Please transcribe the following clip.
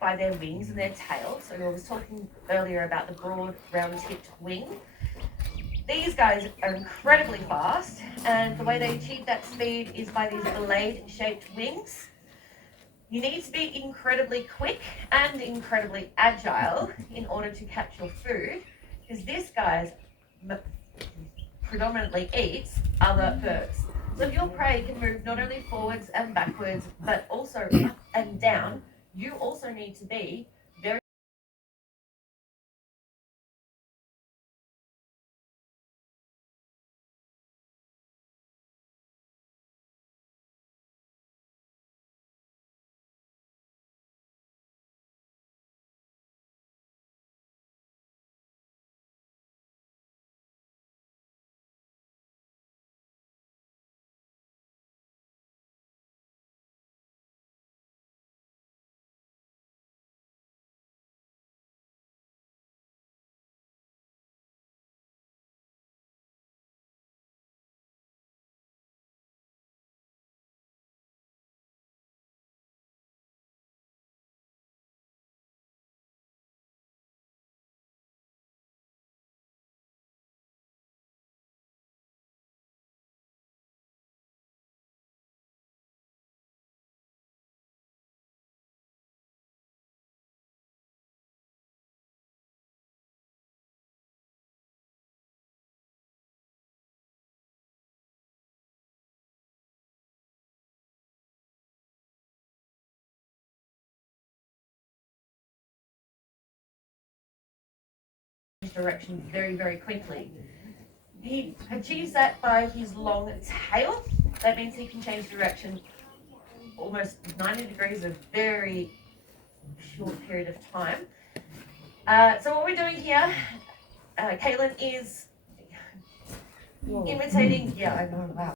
by their wings and their tail. So I was talking earlier about the broad, round-tipped wing. These guys are incredibly fast, and the way they achieve that speed is by these blade-shaped wings. You need to be incredibly quick and incredibly agile in order to catch your food, because this guy predominantly eats other birds. So if your prey can move not only forwards and backwards, but also up and down, you also need to be very direction very, very quickly. He achieves that by his long tail. That means he can change direction almost 90 degrees a very short period of time. So what we're doing here, Caitlin is imitating, yeah, I know, wow.